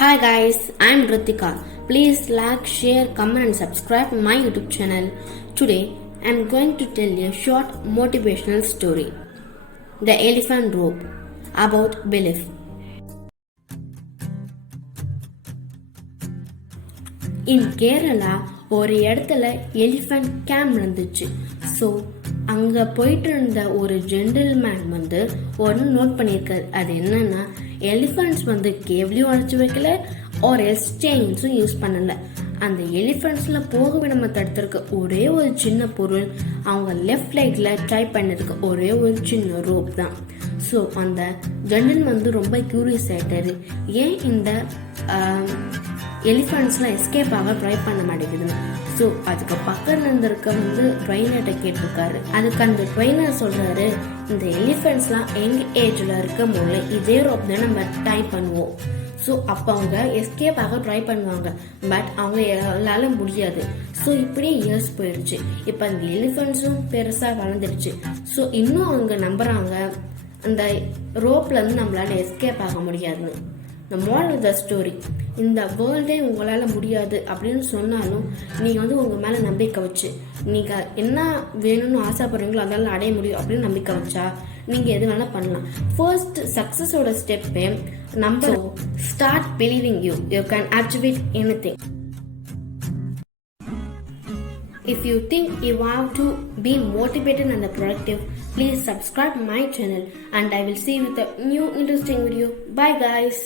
Hi guys, I'm Rithika. Please like, share, comment and subscribe my YouTube channel. Today, I'm going to tell you a short motivational story. The Elephant Rope about belief. In Kerala, ஒரு இடத்துல elephant camp இருந்துச்சு. So அங்கே போயிட்டு இருந்த ஒரு gentleman ஒன்று note பண்ணியிருக்காரு. அது என்னன்னா, எலிஃபண்ட்ஸ் கேவ்லையும் அழைச்சி வைக்கல, ஒரு எக்ஸ்சேஞ்சும் யூஸ் பண்ணல. அந்த எலிஃபண்ட்ஸில் போக விடாம தடுத்திருக்க ஒரே ஒரு சின்ன பொருள், அவங்க லெஃப்ட் லைட்ல ட்ரை பண்ணதுக்கு ஒரே ஒரு சின்ன ரோப் தான். ஸோ அந்த ஜென்டில் ரொம்ப கியூரியஸ் ஆயிட்டாரு, ஏன் இந்த எலிஃபண்ட்ஸ்லாம் எஸ்கேப் ஆக ட்ரை பண்ண மாட்டேங்குதுன்னு. ஸோ அதுக்கு பக்கத்தில் இருந்திருக்க ட்ரெயினர்கிட்ட கேட்டிருக்காரு. அதுக்கு அந்த ட்ரெயினர் சொல்றாரு, இந்த எலிஃபண்ட்ஸ்லாம் எங்க ஏஜ்ல இருக்கும் போது இதே ரோப் தான் நம்ம ட்ரை பண்ணுவோம். ஸோ அப்போ அவங்க எஸ்கேப் ஆக ட்ரை பண்ணுவாங்க, பட் அவங்க எல்லாரும் முடியாது. ஸோ இப்படியே இயர்ஸ் போயிடுச்சு. இப்போ அந்த எலிஃபண்ட்ஸும் பெருசாக வளர்ந்துடுச்சு. ஸோ இன்னும் அவங்க நம்புறாங்க அந்த ரோப்ல இருந்து நம்மளால எஸ்கேப் ஆக முடியாதுன்னு. The moral of the story, இந்த வேர்ல்டே உங்களால் முடியாது அப்படின்னு சொன்னாலும் நீங்கள் உங்கள் மேலே நம்பிக்கை வச்சு நீங்கள் என்ன வேணும்னு ஆசைப்படுறீங்களோ அதெல்லாம் அடைய முடியும் அப்படின்னு நம்பிக்கை வச்சா நீங்கள் எது வேணால் பண்ணலாம். ஃபர்ஸ்ட் சக்ஸஸோட ஸ்டெப்பே number. Start believing you can achieve anything. If you think you have to be motivated and productive, please subscribe my channel and I will see you with a new interesting video. Bye guys.